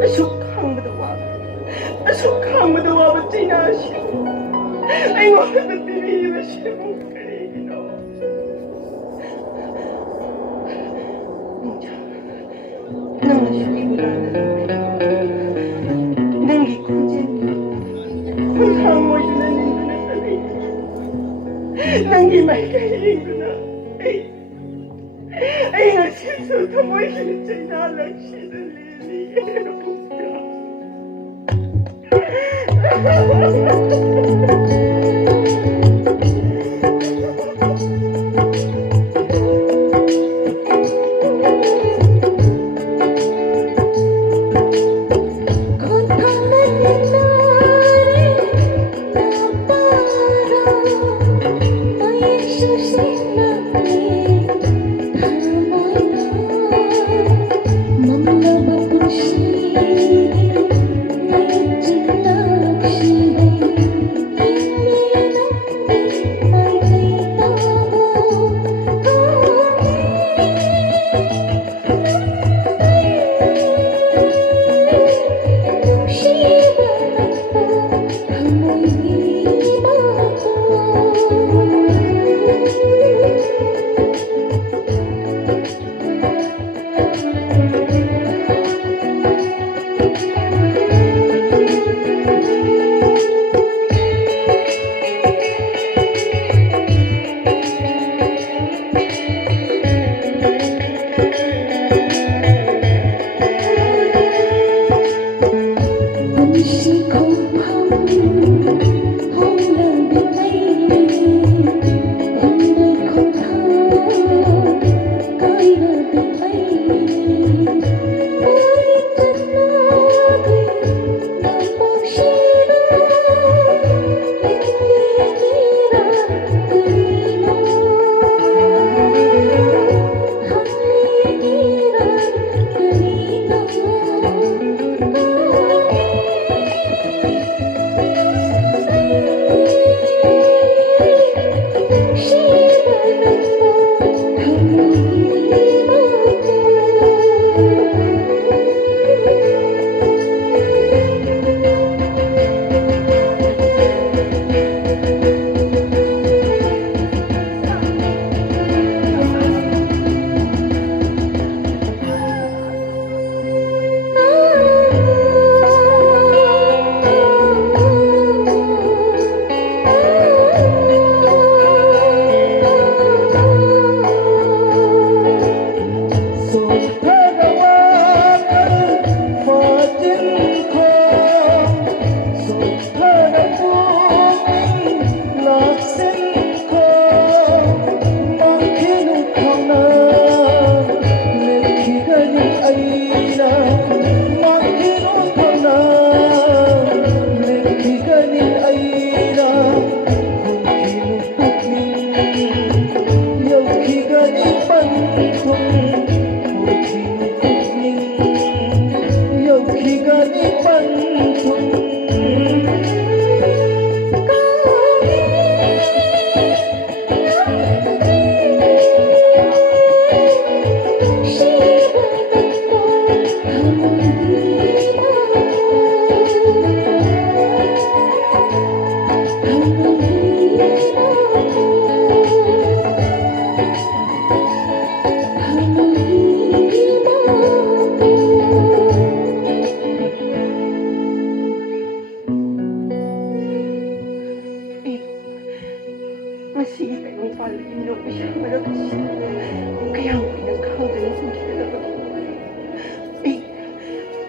Asukang batawa ba tinasyo? Ay wala na tinila siya mong karino. Nang nasyulibulan na nang gikunjin kung hangoy na nito na tabi. Nang gimay kahiling ko na ay nagsiso tamoy sinitsay na lang siya na lili.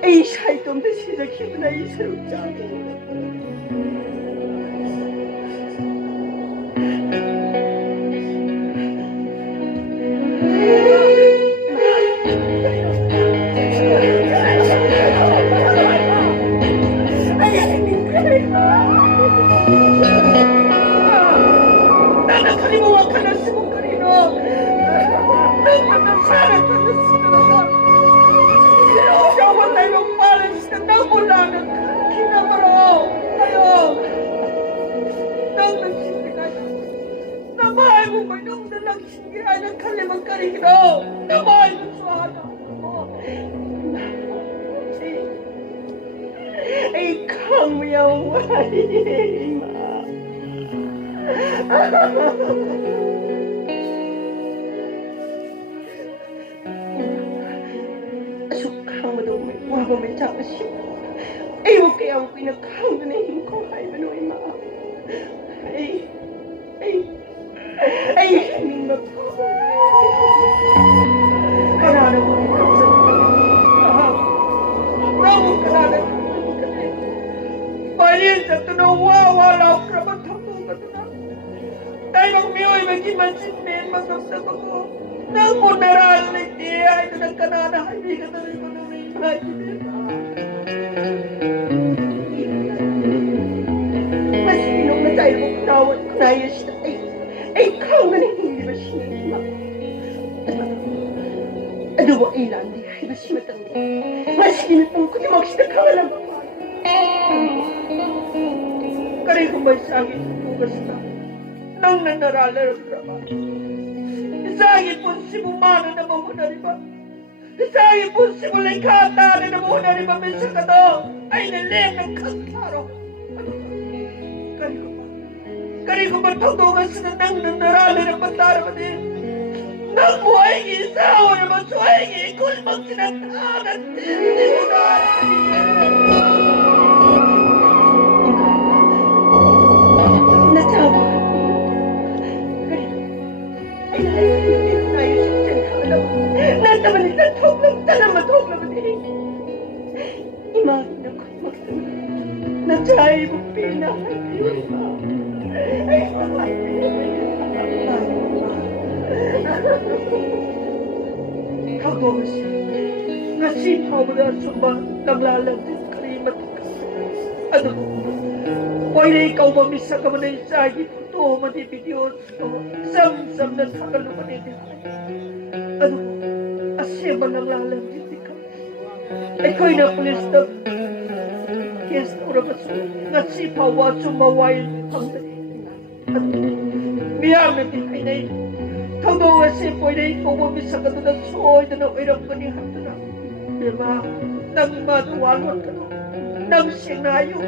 Ay, şaytom da size kimine iyi sarılacağım. 康不要我嘛。สุขข้างมาดูไม่ว่าผมไม่จับชิไอ้พวกแกเอาไปนะข้างในหิ้งเขาหายไปหน่อยมาไอ้นี่มาพ่อขนาดนั้นผมทำสักเราขนาดนั้นไปยิ่งจะต้องว่าเรากระบวนทำตัวกันนะได้บางมีไอ้บางทีมันสิ้นเดือนมันต้องสักก็นั่งบนอะไรเลยเดียไอ้ตัวนั้นขนาดนั้นให้มีกันอะไรก็ต้องมีอะไรไม่ใช่น้องไม่ใจพวกเราไหนไอ้ข้างนั้นหิ้งดีมาชิมมาดูว่าไอ้หลานดีให้มาชิมตั้งดีมาชิมตั้งคุณมักชิมข้างนั้นก็เลยคุณไม่ใช่ผู้กษัตริย์นั่งนั่นน่ารักเลยครับใช่ปุ่นสิบุมานั่นน่ะบุญอะไรบ้างใช่ปุ่นสิบุเลยข้าตานั่นน่ะบุญอะไรบ้างไม่ใช่กันต่อไอ้เนี่ยเล่นนั่งข้างข้าหรอกก็เลยคุณมาทำตัวกันสินั่งนั่นน่ารักเลยนะมันตาร์มันดีนั่งป่วยกี่เศร้าเนี่ยมันช่วยกี่คุณมักจะนั่งท่านั่นดีนะนะจ๊ะไอ้เล่นไอ้ฉันทำแล้วนั่นแต่มันจะทุกข์แล้วแต่ละมันทุกข์แล้วมันดีอีมานะคุณมักจะนะใจบุปผีนะไอ้เขาตัวมันนะชีพเอาไปแล้วสมบัติลำลาเลิกที่ครีมันอันนั้นไว้ในเก่ามันมีสักกับมันในใจที่โตมันที่วิดีโอซ้ำๆนั้นทักกันมันในที่อันนั้นอาเซียนมันลำลาเลิกที่เขาไอ้คนนั้น police ต้องเคสตัวมันนะชีพเอาว่าสมบัติไว้ทำได้มีอะไรที่ไหนเขาโดนเสียไปได้เขาบอกมีสักตัวนั้นช่วยแต่เราไอ้เราคนนี้หักตัวนั้นเดี๋ยวมานั่งมาตัวรถกันนั่งเสียงนายอยู่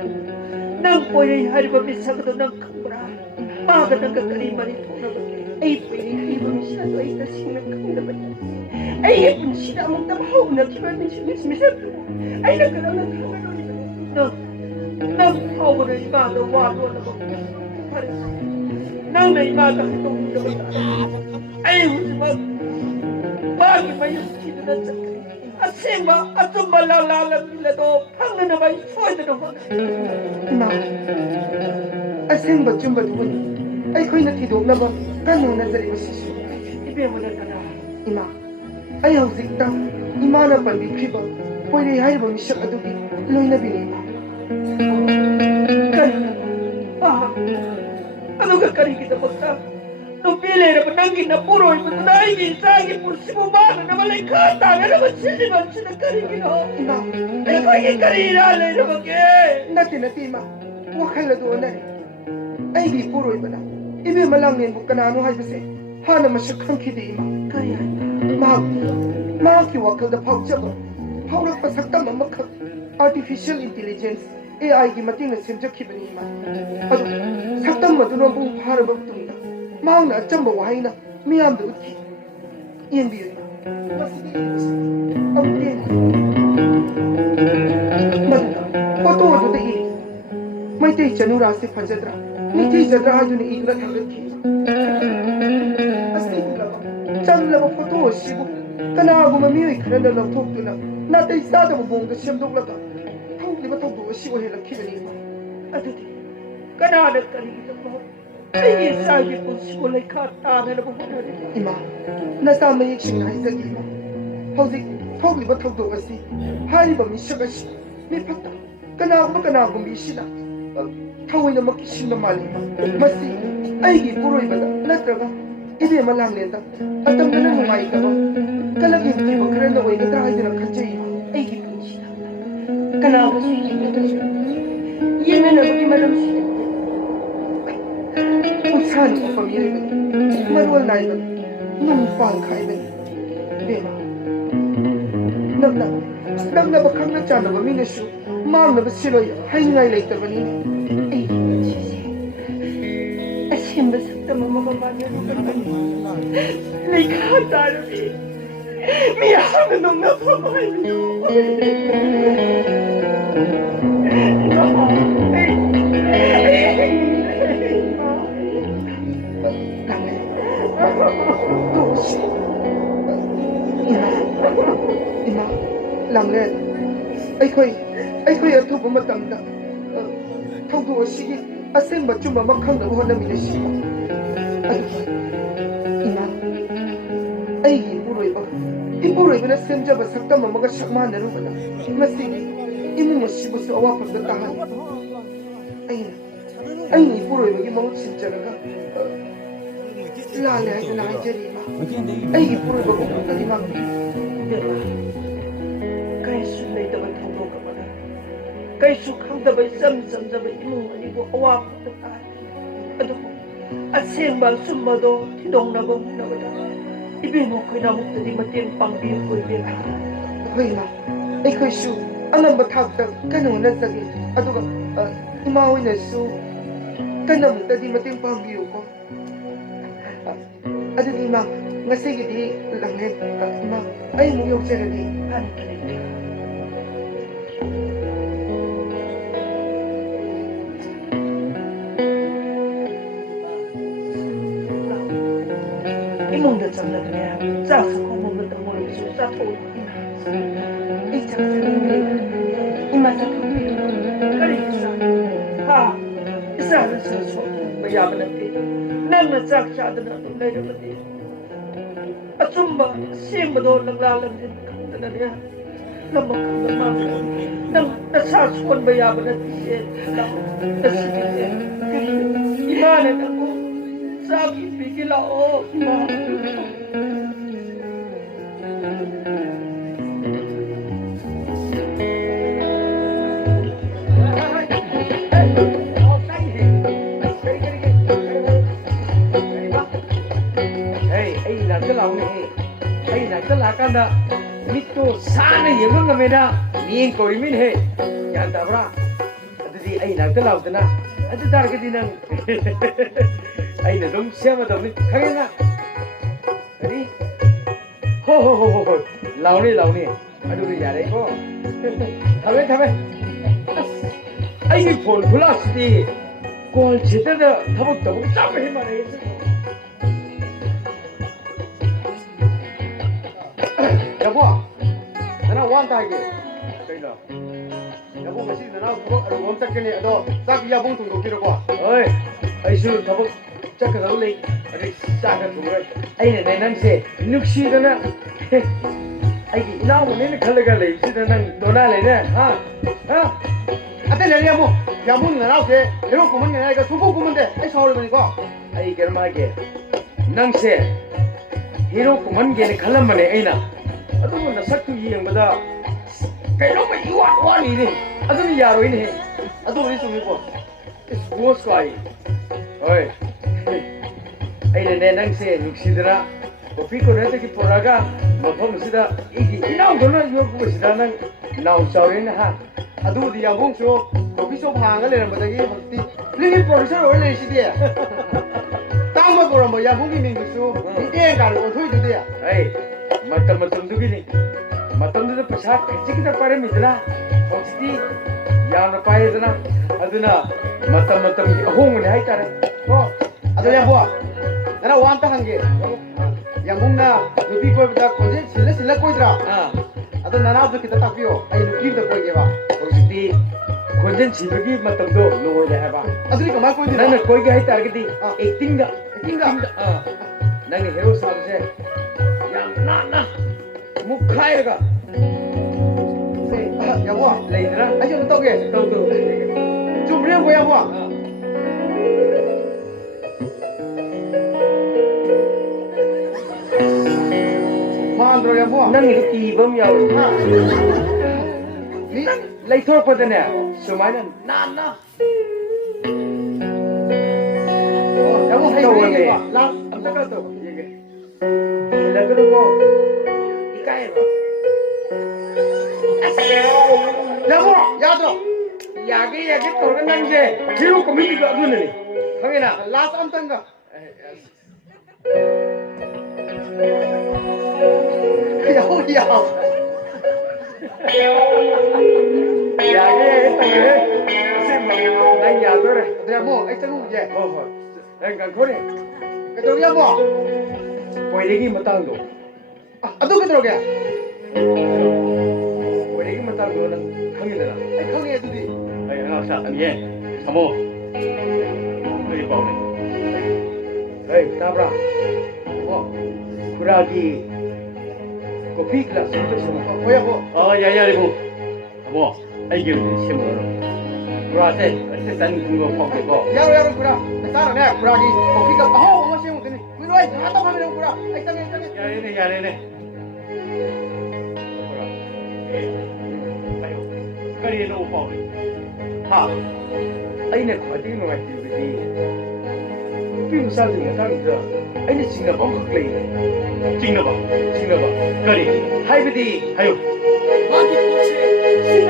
นั่งไปได้ให้เรามีสักตัวนั่งขับรถมากันนั่งกันรีมาริทุนเราไอ้ไปได้ให้เรามีสักตัวไอ้ตัดสินนั่งขับรถไอ้เห็นสิดามันตั้งห้องนั่งที่มันไม่ใช่ไอ้นั่งกันนั่งขับรถนั่งห้องเลยมาตัววาดตัวเรานั่งในมาตั้งตรงนี้ไอ้หุ่นมันบ้านมันยังคิดนั่นจะอาเซียนมาอาจุมาลาลาลาบิลโดพังนั่นไปช่วยตัวมันมาอาเซียนบัดจุมบัดหุ่นไอ้คนนั้นที่ดูนั่นบ้างกันนู่นนั่นจะเรียกว่าสิสุอีเบมันนั่นกันนะอีมาไอ้เอาสิตั้งอีมานั่นเป็นวิธีบ้างพอได้ให้บ่มีสักตัวที่ลอยนั่นเป็นอีมากันano ka kari kita magka nung pili na panangin na puro yung naingin sa akin puro si Bumano na malay kata nga naman siliman siya ng kari kino ay ko yung kari nalay na mag natima wakay na doon na ay di puro yung na ibi malangin mo ka na ano hay kasi hana masyakang kiti ima kaya mahaki wakal na pausap haurak pasakta mamakak artificial intelligence AI की मतीन ने सिमजक की बनी मां अदु सक्तम मदुनो बु फारब तुंदा मांग ना चंब वाही ना मियाम दु की इन भी अब के मत पतो दु दे मैं ते चनु रास्ते फजद्रा निथि जद्रा आजु ने इगला थंगत की अस्ति लबा चंग लबा पतो सिबु कना गु ममी खरन ल थोक तुना ना ते सादा बोंग द सेमदोक लगा लिबा तो दो सी ओहे लखी बनी अदुति कनाड करी तो आई सागी पुसी बोले खाता ने बो इमा नसा में एक सिंह है जगी हौजी थोक लिबा थोक दो असी हारी बमी सगसी मी फता कना गुमी सिना थवैन मकी सिंह माली मसी आईगी पुरोई बदा नत्रगा इबे मलांग लेदा अतम न नुमाई का कलगी की बखरे न ओई गता हाइदना खचई आईगी कनाब ये मैंने अपनी मदद से उत्साह की फमीरे में मरवल नाई में नम पाल खाए में बेमा नम बखंग न चांद बमी ने शु ꯃꯥꯡꯅꯕ ꯁꯤꯂꯣꯏ ꯍꯥꯏꯅꯤꯡꯉꯥꯏ ꯂꯩꯇꯕꯅꯤ ꯑꯁꯦꯡꯕ ꯁꯛꯇꯝ ꯑꯃꯒ ꯃꯥꯟꯅꯔꯨꯕꯅꯤ ꯂꯩꯈꯥ ꯇꯥꯔꯕꯤ ꯃꯤꯌꯥꯝꯅ ꯅꯣꯡꯅꯐꯝ ꯍꯥꯏꯕꯤꯌꯨ 이마, 랑렛, ꯑꯩꯈꯣꯏ ꯑꯊꯨꯕ ꯃꯇꯝꯗ ꯊꯧꯗꯣꯛ ꯑꯁꯤꯒꯤ ꯑꯁꯦꯡꯕ ꯆꯨꯝꯕ ꯑꯃ ꯈꯪꯅꯕ ꯍꯣꯠꯅꯃꯤꯟꯅꯁꯤ ꯑꯗꯨꯒ 이마, ꯑꯩꯒꯤ ꯏꯄꯨꯔꯣꯏꯕꯅ ꯁꯦꯝꯖꯕ ꯁꯛꯇꯝ ꯑꯃꯒ ꯁꯛ ꯃꯥꯟꯅꯔꯨꯕꯅ ꯃꯁꯤꯒꯤ 이몽 ꯑꯁꯤꯕꯨꯁꯨ ꯑꯋꯥꯐꯝꯗ ꯇꯥꯍꯜꯂꯤ ꯑꯩꯅ 이ꯄꯨꯔꯣꯏꯕꯒꯤ ꯃꯍꯨꯠ ꯁꯤꯟꯖꯔꯒ ꯂꯥꯜꯂꯦ ꯍꯥꯏꯗꯅ ꯍꯥꯏꯖꯔꯤ 이마 ꯑꯩꯒꯤ 이ꯄꯨꯔꯣꯏꯕ ꯀꯣꯛꯇꯗꯤ ꯉꯥꯡꯕꯤ ꯀꯩꯁꯨ ꯂꯩꯇꯕ ꯊꯧꯗꯣꯛ ꯑꯃꯗ ꯀꯩꯁꯨ ꯈꯪꯗꯕ ꯏꯆꯝ ꯆꯝꯖꯕ ꯏꯃꯨꯡ ꯑꯅꯤꯕꯨ ꯑꯋꯥꯐꯝꯗ ꯇꯥꯍꯜꯂꯤ ꯑꯗꯨꯕꯨ ꯑꯁꯦꯡꯕ ꯑꯆꯨꯝꯕꯗꯣ ꯊꯤꯗꯣꯛꯅꯕ ꯍꯣꯠꯅꯕꯗ 이베모 ꯑꯩꯈꯣꯏꯅ ꯑꯃꯨꯛꯇꯗꯤ ꯃꯇꯦꯡ ꯄꯥꯡꯕꯤꯌꯨ ꯀꯣꯏꯕꯦꯝ ꯍꯣꯏ ꯏꯃꯥ ꯑꯩꯈꯣꯏꯁꯨ ꯑꯉꯝꯕ ꯊꯥꯛꯇ ꯀꯟꯅ ꯍꯣꯠꯅꯖꯒꯦ ꯑꯗꯨꯒ ꯏꯃꯥ ꯍꯣꯏꯅꯁꯨ ꯀꯟꯅ ꯑꯃꯨꯛꯇꯗꯤ ꯃꯇꯦꯡ ꯄꯥꯡꯕꯤꯌꯨꯀꯣ ꯑꯗꯨꯗꯤ 이마 ngasiꯒꯤꯗꯤ ꯂꯪꯂꯦ 이마 ꯑꯩ ꯑꯃꯨꯛ ꯌꯧꯖꯔꯒꯦ 이몽도 잠들네 짜서 고모부터 모르겠어 짜토 이 장사님이 이마 짜토 그리겠어 하 이사는 서서 뭐야버는데 나는 짝짜드나 내려버리 아줌마 시엠도 랑랑랑진 강드나냐 너무 강드마 나 사수건 뭐야버는데 나 시기에 이마는 하고 사기 비기라오 Kanda mito sana yelung ngamena nieng korimin he yan tabra adudi ai nak talau tana adu dar ke dinang ai na dong siama dong ni khangena ani ho launi adu ri yare ko thame ai ni phone plus ti call chita da thabuk chap he mare 여보, 나나 완다게. 그래라. 여보 마시 나나 그거 원탁게니 너 싹 야봉 통도 기르고. 어이, 아이수 더벅 짝가도 레. 아니 싹가 통을. 아이네 내난세 눅시드나. 아이기 이나무 내는 칼레가 레. 시드는 도나레네. 하. 아때 내려모. 야봉 나나세. 이런 고문 내가 수고 고문데. 아이 서울 보니까. 아이 게르마게. 낭세. 히로 고문게니 칼람마네 아이나. ꯑꯗꯨꯒꯨꯝꯅ ꯁꯛꯇꯨ ꯌꯦꯡꯕꯗ ꯀꯩꯅꯣꯝꯃ ꯏꯋꯥꯠ ꯋꯥꯠꯂꯤꯅꯦ ꯑꯗꯨꯅ ꯌꯥꯔꯣꯏꯅꯦ ꯑꯗꯨꯕꯨꯗꯤ ꯆꯨꯝꯃꯤꯀꯣ ꯏꯁ ꯕꯣꯁ ꯀꯥꯏ ꯍꯣꯏ ꯑꯩꯅꯅꯦ ꯅꯪꯁꯦ ꯅꯨꯡꯁꯤꯗꯅ ꯀꯣꯐꯤ ꯀꯣꯔꯅꯔꯗꯒꯤ ꯄꯨꯔꯛꯑꯒ ꯃꯐꯝ ꯑꯁꯤꯗ ꯑꯩꯒꯤ ꯏꯅꯥꯎꯗꯧꯅ ꯌꯣꯛꯄꯁꯤꯗ ꯅꯪ ꯅꯥꯎ ꯆꯥꯎꯔꯦꯅ ꯍꯥ ꯑꯗꯨꯕꯨꯗꯤ ꯌꯥꯕꯣꯡꯁꯨ ꯀꯣꯐꯤ ꯁꯣꯞ ꯍꯥꯡꯉ ꯂꯩꯔꯝꯕꯗꯒꯤ ꯍꯧꯖꯤꯛꯇꯤ ꯐꯤꯜꯝ ꯄ꯭ꯔꯣꯗ꯭ꯌꯨꯁꯔ ꯑꯣꯏꯔ ꯂꯩꯔꯤꯁꯤꯗꯤ ꯇꯥꯡꯕ ꯀꯧꯔꯝꯕ ꯌꯥꯕꯣꯡꯒꯤ ꯃꯤꯡꯗꯨꯁꯨ ꯃꯤꯠꯌꯦꯡ ꯀꯥꯟꯗ ꯑꯣꯟꯊꯣꯛꯏꯗꯨꯗꯤ ꯑꯩ matamdugini matamduda pasa kachikita paramidna hojiti yamna paidna aduna matam ahongune haitare ko adaya bo nara wanta hange yamungna nupi koibda koje silla koidra adu nara du kita tapio ai nupi da koigeba hojiti konjen chibagi matamdo logode haba aduri kama koidi nana koige haitare gidi acting da nang hero sabse na mukhairga yabo leidra ayo toge tau chumriya go yabo mandro yabo nang ibam yaw ni leithor padane sumaina na yabo hai ba la amta ka to yege lagro ko ikai ba 여보 야도 야게 돌아간다는데 지금 고민이가 없는 형이나 라스 암단가 야호야 야게 했다게 난 야도래 내가 뭐 애써는 게 그러니까 그래 그쪽이야 뭐 보이기 못하는 거 아도 그쪽이야 보이기 못하는 거는 형이잖아 형이 애들이 아, 자, 예, 사모, 우리 보네. 에이 따브라 뭐 구라기 커피 클래스 좀 뭐야 뭐 야, 이거, 뭐, 이게 심어로. 그러한테 어쨌든 그거 먹고. 야로 구라 따라내 구라기 커피가 아우 엄마 시험 되니 그러이 하다 하면 구라 아이땅에 야, 이네. 아유, 거리에 너무 보네. 하 아이네 거디 뭐 같지 비 살지 못하는데 아이네 진짜 뻥 클레이 찍나 봐. 거리, 하이브디, 하요. 와기 꽃이 신나.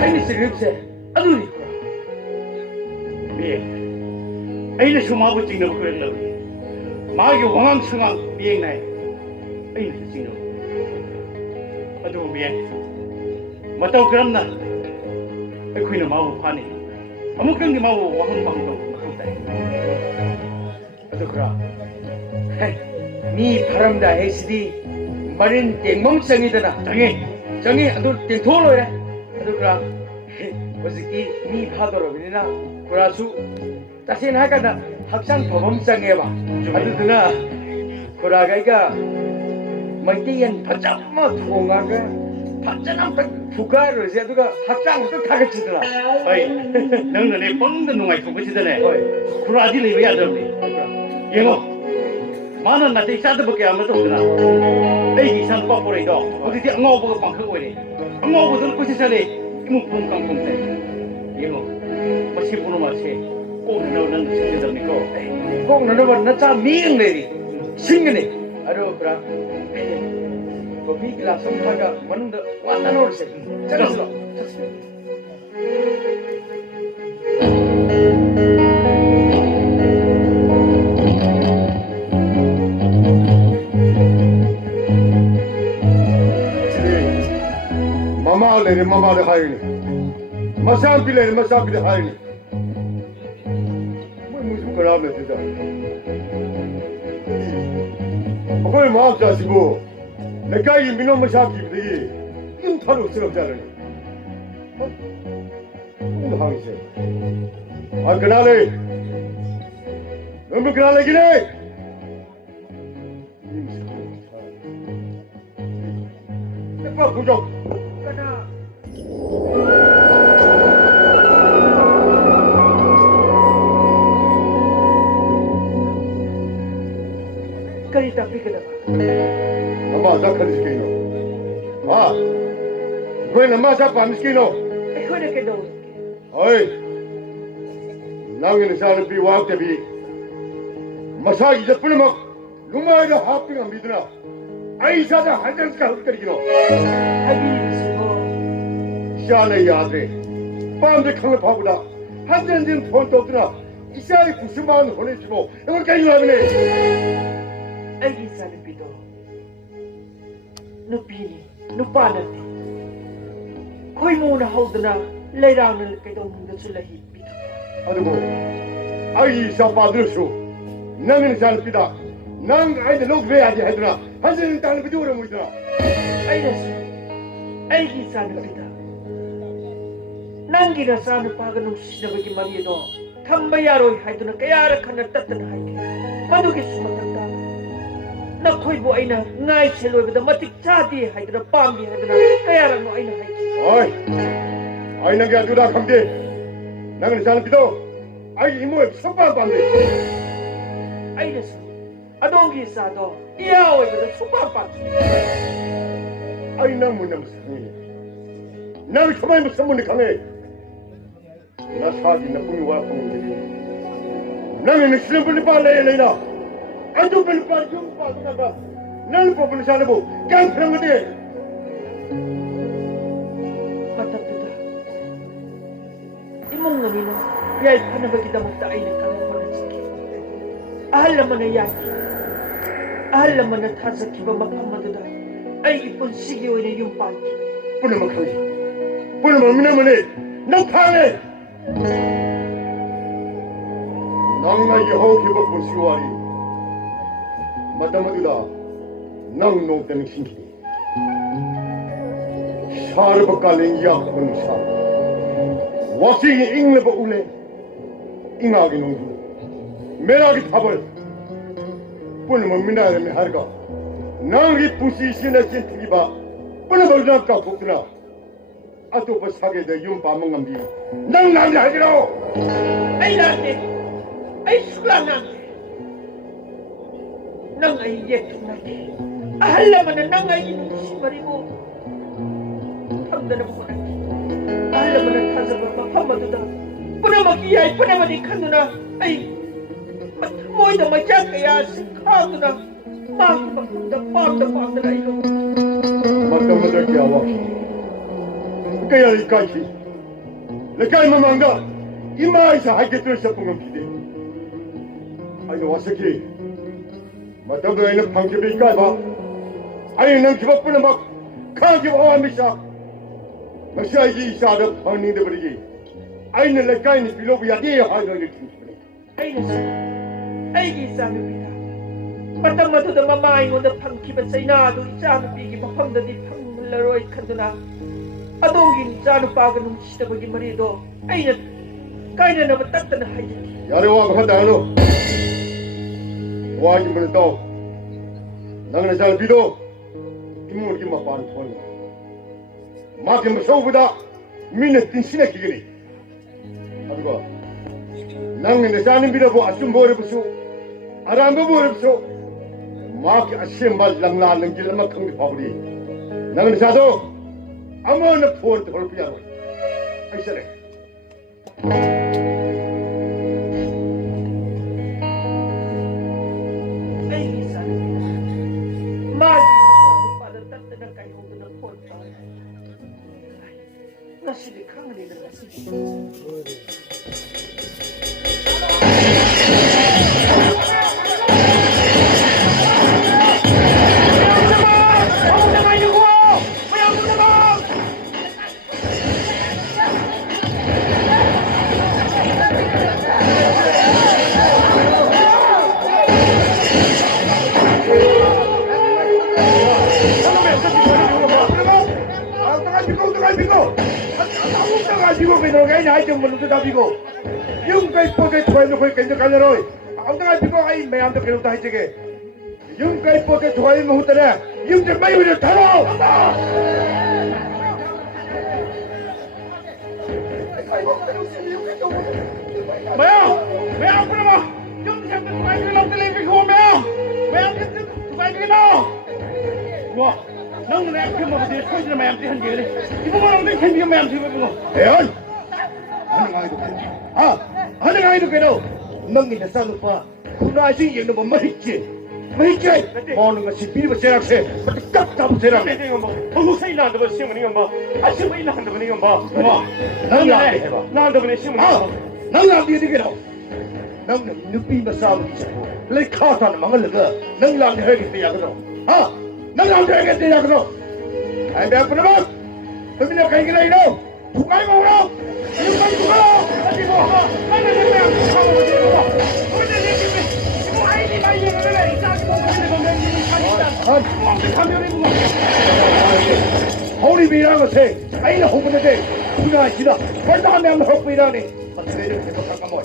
아이네 스립세 아두리 예. 아이네 수마부 찍나 봐, 그랬나. 마기 왕왕성왕 미행나이. 아이네 찍나 봐. 아주 미행. 맞다고 그랬나? 아이쿠이는 마부 파네. 아무 그런 게 마부 왕방도 못한다. 아주 그라. 니 바람다 해시디 마린 땡멍성이더나 정이, 아두 땡토로래 아두 그라 어저께 니 하도록이나 그라수 다시 하가나 합상 법범상해봐 아두 그나 그라가이가 마이티엔 바짝마 통화가 바짝한 부가를 세두가 합상부터 가르치더라 어이, 너는 내 뻥도 농아이 그거지더네. 그라디는 왜 하던데? 예모. 많은 나한테 이사도밖에 안 맞았구나. 내 이산 빡보래도 어디 엉어보고 방크고 이래. 엉어보던 곳에서네 이모 뿜깡 뿜대. 예모. 뭐 10분은 마치 꼭 너는 생겨졌니까. 꼭 너는 나짜 미응내리 신근이 아루 그라 거기 글라스 파가 먼저 왔다 놓으세 잘했어 마마를 하이니 마산빌레 하이니 뭐 무슨 거라면 되자 그걸 마음 자시고 내가 이 민원 마샤기들이 인타로 쓰럽잖아요 또 항시 아 그날에 너무 그날에 기네 내가 부족 Kari tapi kenapa? Nama saya kan miskin. Ah, gue nama saya pak miskin. Kau nak kena. Oi, nangin saya lebih waktu lebih. Masa ini pun mak, rumah ada happy nggak bidana. Aisyah ada hantar sekali kerja. Habis semua. Siapa yang ada? Pam dek kau paguda. Hantar jen phone tu tu. Isai kusuman hoने semua. Emang kayu apa ni? Lagi sana pito. Nupini, nupanati. Koi mo na haudana, lera na kay daw muna sila hipito. Aduh, Aisyah padru su. Nangin saya pida. Nang ada log be aja hedra. Hasil tangan biju orang muda. Ay nasu, lagi sana pita. Nanggi na sana paganong sinabagi mariya do. Kambayaroy hay doon na kaya ra ka natatan hay. Madugis sumatagda. Nakoy bu ay na ngay seloy bada matikchadi hay doon na pambi hay doon na kaya ra no ay na hay. Oi, ay nang gaya duda kamde. Nangin saya pida. Ay imo sempat pamde. Ay nasu, adong gisa do. Iyaw ay bada supapat. Ay nang munang sangi. 나를 가만히 못 삼문에 강해 나 사지 나쁜 와 보는 나는 실은 분이 빨래 내나 안 좋은 빨리 좀 봐도 나가 나를 뽑는 사람고 깡패는 거지 마땅하다. 이몽놈이는 야이 파나박이다 먹다 아이는 가는 아할라만의 야기 아할라만의 타서 기본 막한마도다 아이 이쁜 시기오인의 윤빨 뿌리만 강해 뿌리만 미나만해 난 강해 낭나 여호 기복고 시와리 마다마두다 낭 노때는 신기니 사르버깔린 약혼사 와싱이 잉레버 우네 잉하기 농구 메라기 타벌 뿌리만 미나르면 하르가 낭이 부시시나 진티기바 뿌리만 낭까 복드나 아토파 사게대 윤바멍 감비 낭 남이 하기로 아이 나한테 아이 수라 나한테 낭 아이 예통나게 아할라만은 낭 아이 시발이고 판단을 보거나 아할라만은 타서가 판마도다 뿌려먹기 야이 뿌려먹기 칸누나 아이 뭐이다 마작가야 스카두나 마구마구다 빰다 이거 마다마다 기아와 그야 이까지 내가 망가 이마이사 하게 들었어 보면 기대 아니 와서기 마다마다는 방집이 까봐 아니 난 기밥분은 막 가기 와미사 마샤이지 이사도 방닝데 버리기 아이는 내가이니 빌로비야 예 하이로를 팀스네 아이기 이사누비다 마땅마도다 마마이고다 팡키바 사이나도 이사누비기 마팡다디 팡물러로이 칸두나 아동긴 이사누빠가 놈치다보기 말이도 아이는 까이나 나마 따따나 하이지 야래와 가다노 와지 물은 또 나는 잘 비도 이모르기 마반 톤 마게 무서우보다 민의 띵신의 기근이 아이고 나는 내 자는 비도 아좀 모르부수 아람도 모르부수 마게 아시엠발 랑라는 길만 강비 바보리 나는 자도 아무나 포르트 헐피야로 아이셔네 아이기 이사누비다 마지 이사누빠다 따따나 까이고구나 폰다 나시리 강리는 나시리 yung kay pote tuway mo kay kanya roy ang nga bigo ay may am to kinu tayo sige yung kay pote tuway mo hutana yung de mayo de taro maya apa nama yung siapa tuway ko lang televi ko maya tuway ko na wah nang na ako mo de ko na maya tihan gele ibo mo nang de ken bi maya tibo mo eon 하는 아이도 그래도 멍이 내싸는 봐 군아시 얘는 뭐 맛있지 먹는 것이 비리고 제락세 깝깝 제락세 어서 이나도 뭐 시험은 뭐 아시고 이나도 뭐 나는 안 해봐 나도 뭐 시험 나는 안 되게 그래도 나는 누비만 싸우고 있어 내 카타는 망을가 나는 안 되게 돼야거든 나는 안 되게 돼야거든 아이 몇 분은 봐 그러면 가이게 이러 누가 이거 오라 누가 이거 아니 뭐 아니 허리비라는 것에 아이는 홍보는데 누가 지나 벌써 하면 헛비라니 어떻게 이렇게 못할까 뭐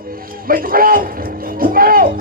말 죽어라 죽어요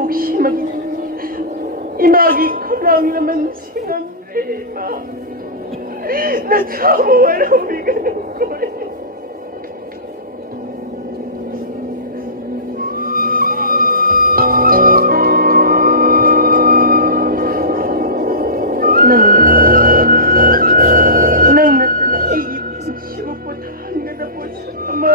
복심하기 이마기 콜랑이라면 신한데 나 참 외로움이가 거래 nâng nâng ý chỉ một cuộc thang người ta buồn mà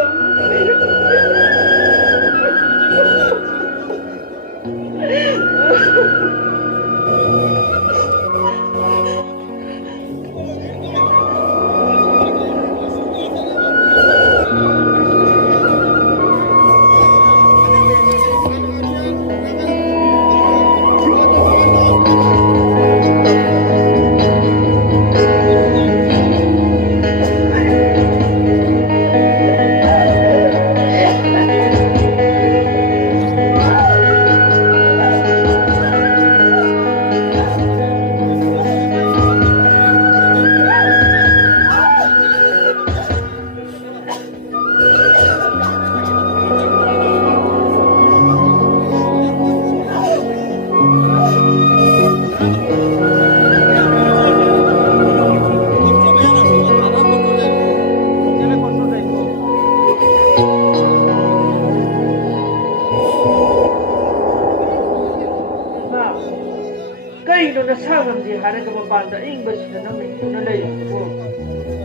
Kaino na saman di hana ka mapanda English na namin nalay ko.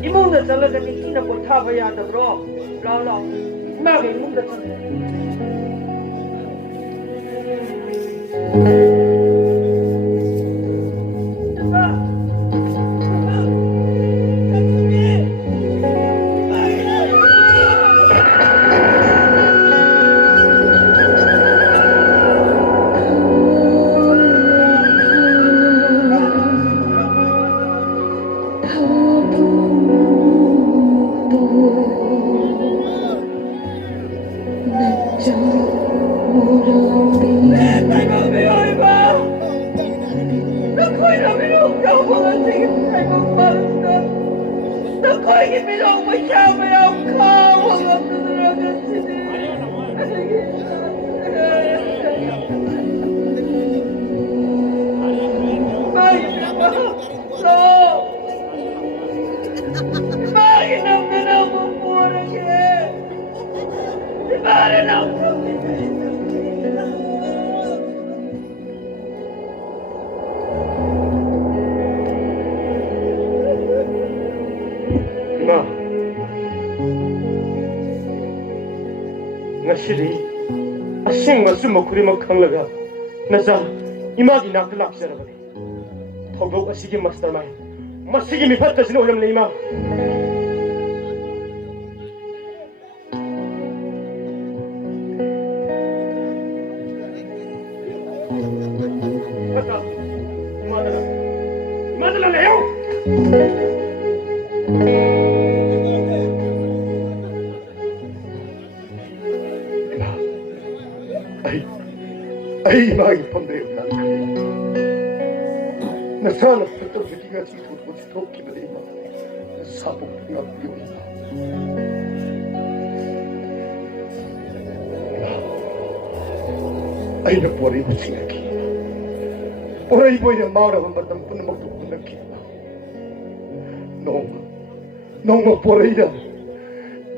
Imo na talaga ni ina ko taba yata bro. Lala. Magi mo na talaga. Ngashiri asing masuma kurima khanglaga naza imagi nak lapsarabani thogok asigi mastermind masigi mifat kasino oram leima madala leo Ay, magi pondreo tanto. Nasana tutto di ragazzi tutto di tocchi per ima. Sapo nga più. Ay na pori mo singaki. Oray boy na maura ang batang pun magtupunaki. Nong maporay na.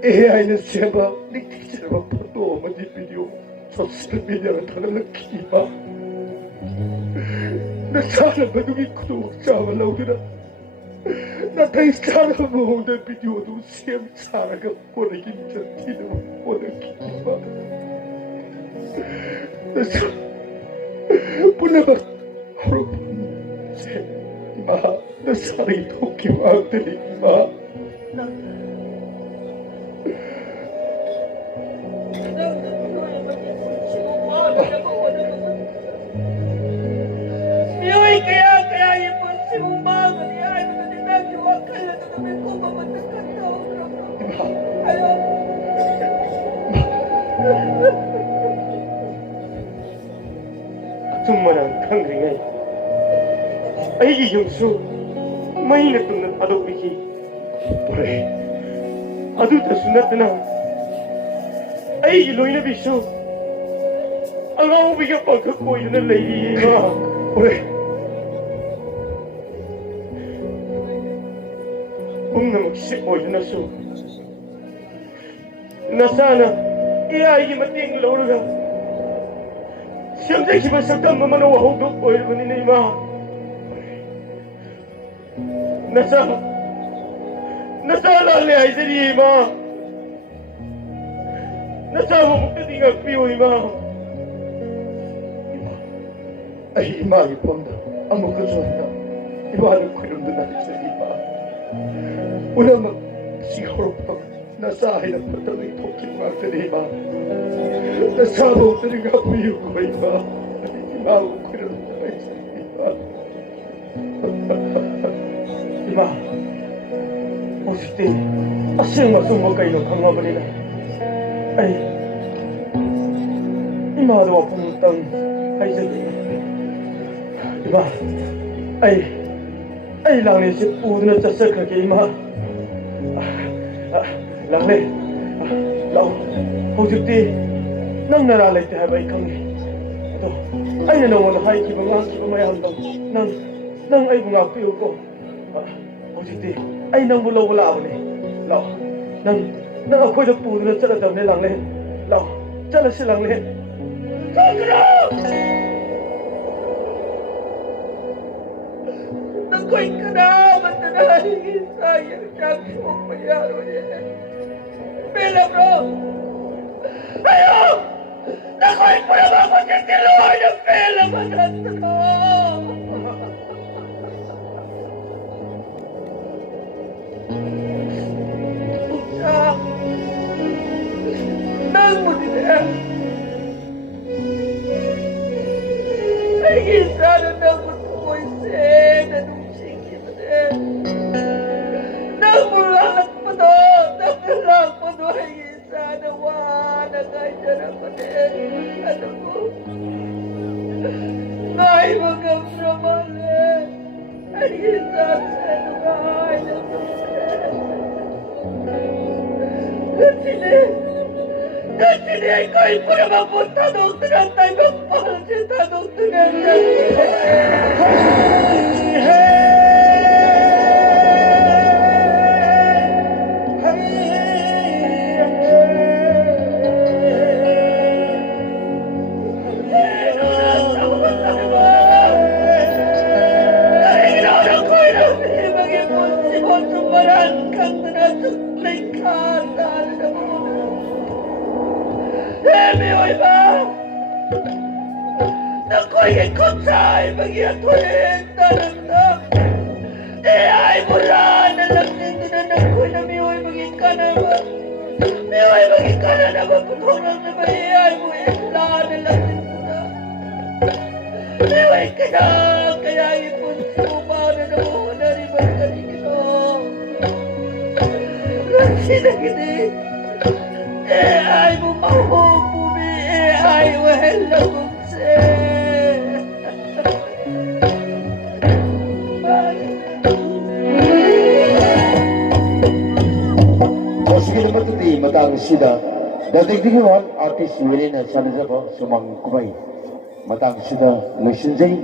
Ay na siya ba? Nagtisira ba pa ito? Madipidyo. Social media ang talagang kiba. Nasana ba nung ikutuwag sa malaw na? Natay sana mo na video doon siyang sana ka po na kinjantin mo po na kiba. Nasana po na ba harapan siya ma nasana ito kiba ang talikma. Tummarang kangringay. Ay iyungso. May natunat adok biki. Pare. Adu ta sunat na. Ay iloy na biso. Allow me to put a boy in the lady. Nang sipo yun na so. Nasana, iayagi mating loro. Siyempre, kibasagdang mamanawahog ng po yun ni Nima. Nasana liay sa Nima. Nasama mo katingag piyo, Ima. Ay, Ima, ipon na. Ang magkasal na. Iwanan ko yung dunay sa Ima. Wala siguro pang nasahin ang patuloy ko kinuha sa Ima. Nasama ko rin ang piyo ko, Ima. Iwanan ko yung dunay sa Ima. Ima, positive. Asyang masumag kayo ng mga balila. Ay, Ima daw puntang ay sa Ima. Ima, ay lang ni si Puno na sa kay Ima. Lang ni, lang, positive. Nang naralay tayo ba ikang ni? Ito, ay nanawa na hay kibamayang daw. Nang ay mga piyo ko. Positive, ay nang wala ako ni. Lang, nang ako'y napuno na sa daw nilang ni. Lang, sala silang ni. Sandra! Nako'y kanaman na nahingin sayang siyang sumayaro niya. Bella bro! Ayaw! Nako'y pala ako siya tiluhay ng Bella Manatano! Pusa! Nang mo nila! Ay isa na nang matukoy sen! Anong sige mo din? Nang mulalak pa do! Nang mulalak pa do! Ay isa na wana! Ay dyan ako din! Ano mo? Ay mga pramali! Ay isa sa luhay na Nansili ay kayo po na mapunta nung tinatay ng palasita nung tinatay. Nako'y ikonsay mag-iatuhin tanang ay mula na lang nito na nako'y na miyo'y mag-ikanan ba miyo'y mag-ikanan na ba pagkurang na ba ay mo isla na lang nito na miyo'y kaya ipon suma na namuha na rin magkaligino sinagini ay mo mahuhong bumi ay wala bumse Sige naman ito di matang sida. Dating tingin artist willing na sana sa sumang kumay. Matang sida, Lucian Zay.